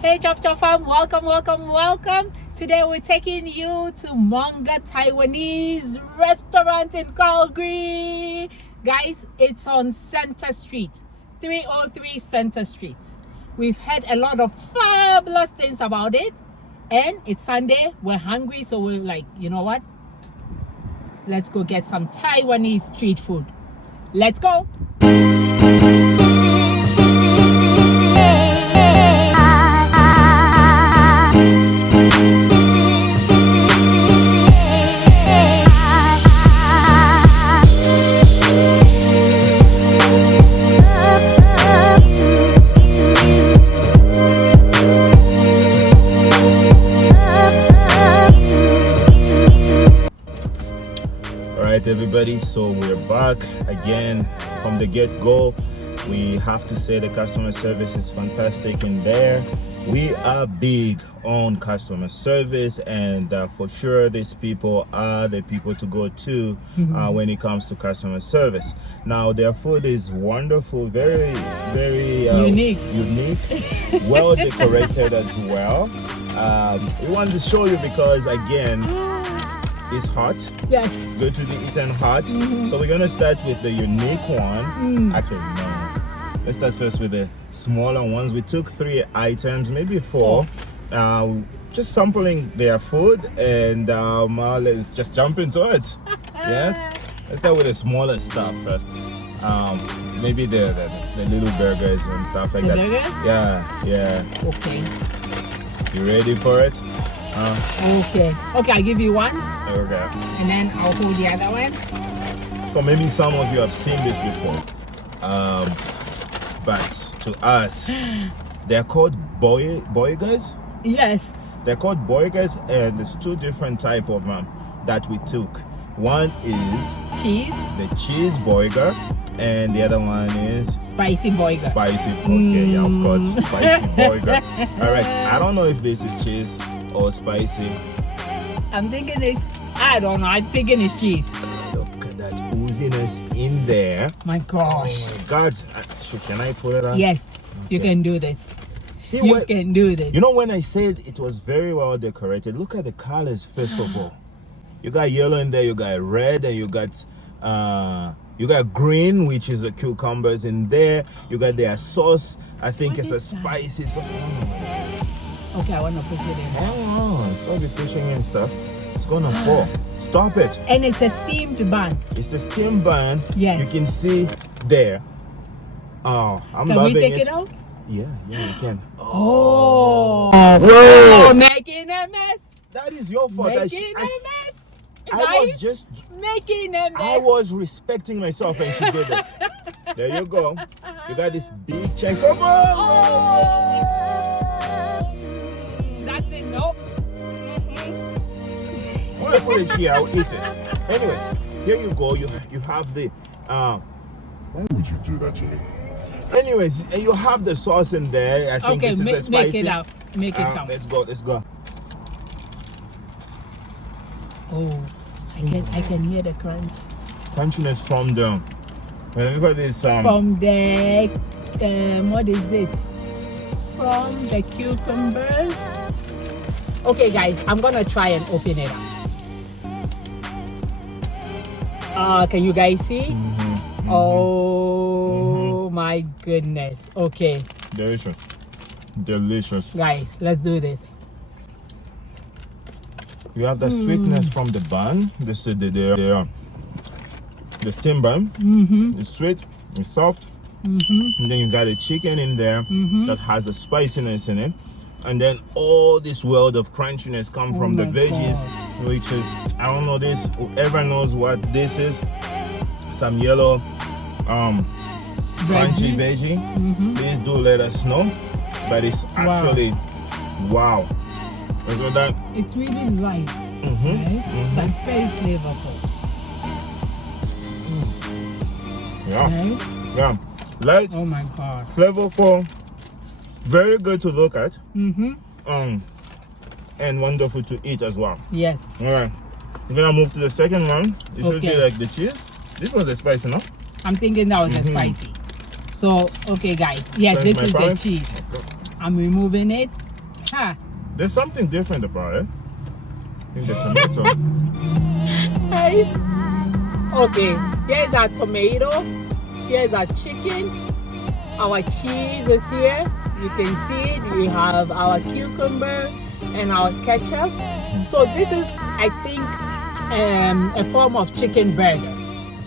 Hey ChopChop fam, welcome. Today we're taking you to Monga Taiwanese restaurant in Calgary. Guys, it's on Center Street, 303 Center Street. We've heard a lot of fabulous things about it, and it's Sunday, we're hungry, so we're like, you know what? Let's go get some Taiwanese street food. Let's go. Everybody, so we're back again from the get-go. We have to say the customer service is fantastic in there. We are big on customer service, and for sure these people are the people to go to when it comes to customer service. Now their food is wonderful, very unique, well decorated as well. We want to show you because again it's hot. Yes. It's good to be eaten hot. So we're gonna start with the unique one. Actually, no. Let's start first with the smaller ones. We took 3 items, maybe 4. Just sampling their food, and let's just jump into it. Yes. Let's start with the smaller stuff first. Maybe the little burgers and stuff like that. Burgers? Yeah. Okay. You ready for it? Okay, I'll give you one. Okay. And then I'll hold the other one. So maybe some of you have seen this before. But to us, they're called burgers. Yes. They're called burgers, and there's 2 different type of them that we took. One is cheese. The cheese burger, and the other one is spicy burger. Spicy. Okay, yeah, of course, spicy burger. All right. I don't know if this is cheese or spicy. I'm thinking I don't know. I'm thinking it's cheese. Look at that ooziness in there. My gosh. Oh my God. Can I pull it out? Yes. Okay. You can do this. See, you can do this. You know, when I said it was very well decorated, look at the colors first of all. You got yellow in there, you got red, and you got green, which is the cucumbers in there. You got their sauce. I think it's a spicy sauce. Okay, I want to push it in. Oh, stop be pushing in stuff. It's gonna fall. Stop it. And it's a steamed bun. It's the steamed bun. Yes. You can see there. Oh, I'm loving it. Can we take it out? Yeah, you can. Oh. Whoa. Making a mess. That is your fault. Making a mess. I was just making a mess. I was respecting myself when she did this. There you go. You got this big chunks. Oh. That's it. Nope. When I put it here, I'll eat it. Anyways, here you go. You have the why would you do that, Jay? Anyways, you have the sauce in there. I think this is the spicy. Make it out. Make it count. Let's go. Oh, I can hear the crunch. Crunchiness from the look at this from the what is it? From the cucumbers. Okay guys, I'm gonna try and open it up. Can you guys see? Oh my goodness. Okay. Delicious. Guys, let's do this. You have the sweetness from the bun. This is the steam bun. It's sweet, it's soft. And then you got the chicken in there that has a spiciness in it. And then all this world of crunchiness come from the veggies, which is, I don't know this, whoever knows what this is, some yellow crunchy veggie. Please do let us know. But it's actually wow. Look at that. It's really light, right? But very flavorful. Yeah. Right? Yeah. Light. Oh my God. Flavorful. Very good to look at. And wonderful to eat as well. Yes. All right. We're gonna move to the second one. It should be like the cheese. This was the spicy, no? I'm thinking that was the spicy. So, okay guys. Yes, this is the cheese. I'm removing it. Huh. There's something different about it. I think the tomato. Guys. Okay, here's our tomato. Here's our chicken. Our cheese is here. You can see it. We have our cucumber and our ketchup. So this is, I think, a form of chicken burger,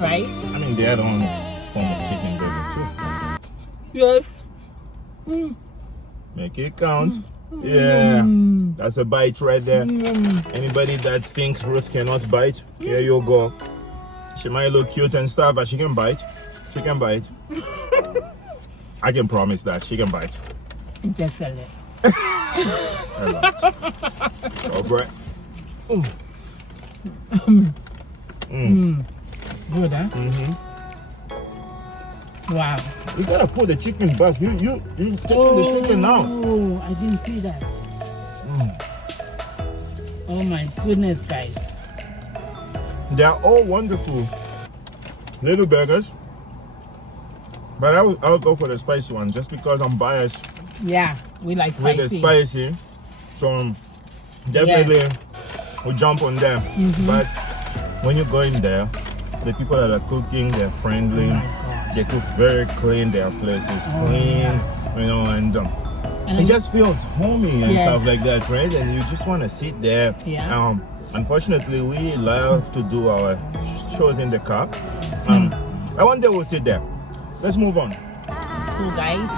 right? I mean, the other one is form of chicken burger too. Yes. Mm. Make it count. Yeah, that's a bite right there. Anybody that thinks Ruth cannot bite, here you go. She might look cute and stuff, but she can bite. She can bite. I can promise that she can bite. Just a little. A lot. Oh, bread. Good, huh? Wow. You gotta put the chicken back. You taking the chicken out. Oh, I didn't see that. Oh my goodness, guys. They are all wonderful little burgers, but I'll go for the spicy one just because I'm biased Yeah, we like with spicy. the spicy. So definitely we'll jump on them. But when you go in there, the people that are cooking, they're friendly. They cook very clean. Their place is clean, you know, and it just feels homey and stuff like that, right? And you just want to sit there. Yeah. Unfortunately, we love to do our shows in the car. I one day we'll sit there. Let's move on. So guys,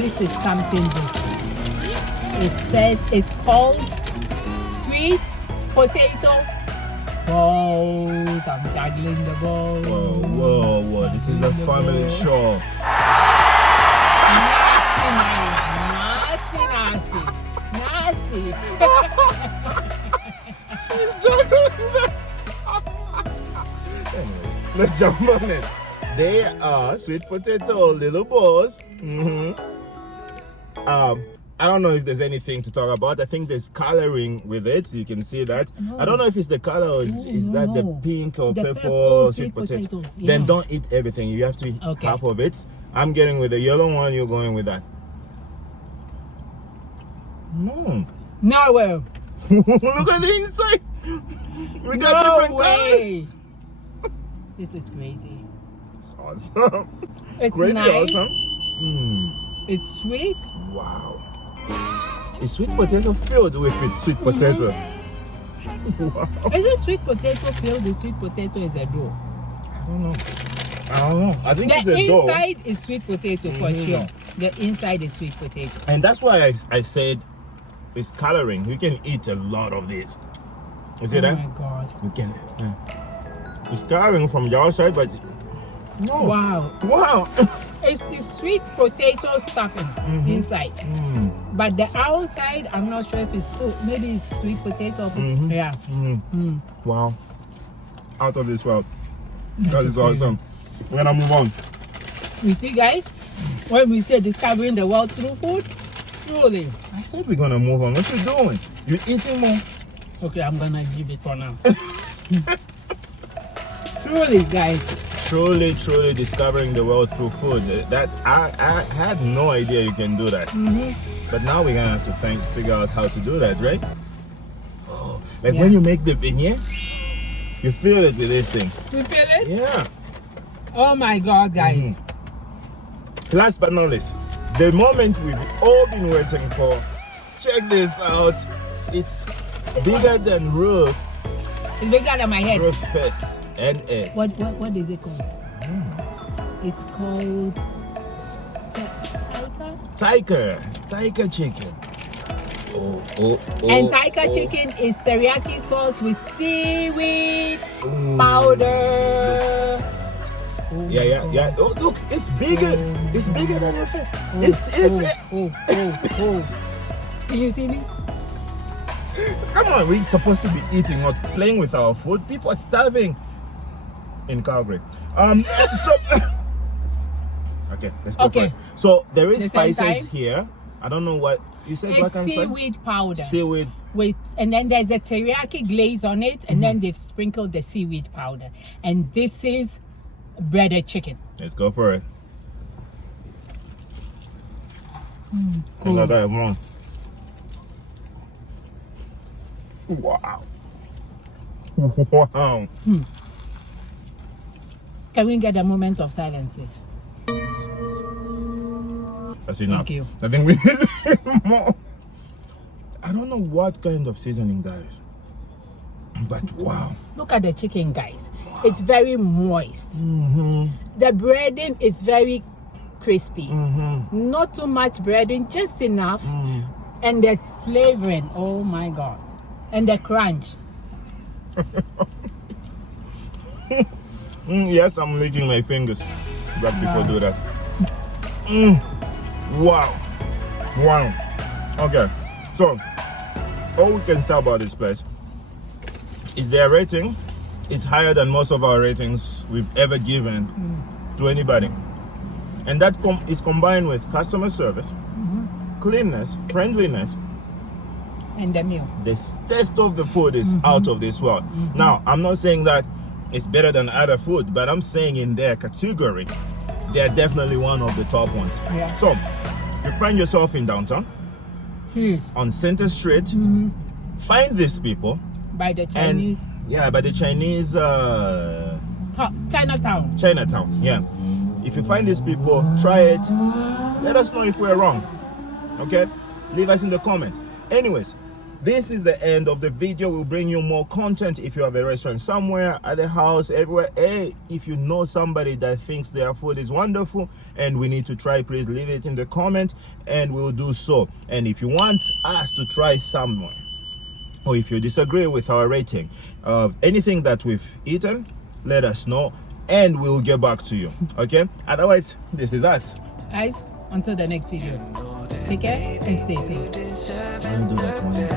this is something different. It says it's called sweet potato balls. I'm juggling the balls. Whoa. This is a family show. Nasty. She's juggling them. Anyways, let's jump on it. They are sweet potato little balls. I don't know if there's anything to talk about. I think there's coloring with it. You can see that. I don't know if it's the color or is that the pink or The purple sweet potato. Then don't eat everything. You have to eat half of it. I'm getting with the yellow one. You're going with that. No. No. Look at the inside. We got different way. This is crazy. It's awesome. It's Crazy nice. awesome. It's sweet. Wow. Is sweet potato filled with its sweet potato? Wow. Is it sweet potato filled with sweet potato is a dough? I don't know. I think it's The a dough. inside is sweet potato for sure. The inside is sweet potato. And that's why I said it's coloring. You can eat a lot of this. You see that? Oh my god. You can. It's coloring from the outside, but no. Wow. It's sweet potato stuffing inside. But the outside, I'm not sure if it's maybe it's sweet potato. Yeah. Wow. Out of this world. That is awesome. We're gonna move on. You see, guys, when we say discovering the world through food, truly. I said we're gonna move on. What you doing? You eating more? Okay, I'm gonna give it for now. Truly, guys. Truly discovering the world through food. That I had no idea you can do that. But now we're gonna have to figure out how to do that, right? Oh, like when you make the beignet, you feel it with this thing. You feel it? Yeah. Oh my god, guys. Last but not least, the moment we've all been waiting for. Check this out. It's bigger than Ruth. It's bigger than my head. Ruth face and head. What is it called? It's called Tiger chicken. Oh. And tiger chicken is teriyaki sauce with seaweed powder. Yeah. Oh, look, it's bigger. It's bigger than your face. Can you see me? Come on, we're supposed to be eating, not playing with our food. People are starving in Calgary. Okay, let's go for it. So there is spices here. I don't know what you said. It's seaweed powder. Seaweed. And then there's a teriyaki glaze on it, and then they've sprinkled the seaweed powder. And this is breaded chicken. Let's go for it. Cool. Wow. Wow. Can we get a moment of silence, please? That's enough. Thank you. I think we need more. I don't know what kind of seasoning that is, but wow. Look at the chicken, guys. Wow. It's very moist. The breading is very crispy. Not too much breading, just enough. And the flavoring, oh my God. And the crunch. Yes, I'm licking my fingers right before do that. Wow. Wow. Okay. So, all we can say about this place is their rating is higher than most of our ratings we've ever given to anybody. And that is combined with customer service, cleanness, friendliness, and the meal. The taste of the food is out of this world. Now, I'm not saying that it's better than other food, but I'm saying in their category, they're definitely one of the top ones. Yeah. So, you find yourself in downtown, on Center Street, find these people. By the Chinese. By the Chinese... Chinatown. Chinatown, yeah. If you find these people, try it. Let us know if we're wrong. Okay? Leave us in the comment. Anyways, this is the end of the video. We'll bring you more content if you have a restaurant somewhere, at the house, everywhere. Hey, if you know somebody that thinks their food is wonderful and we need to try, please leave it in the comment and we'll do so. And if you want us to try somewhere, or if you disagree with our rating of anything that we've eaten, let us know and we'll get back to you. Okay? Otherwise, this is us. Guys, until the next video. Take care and stay safe.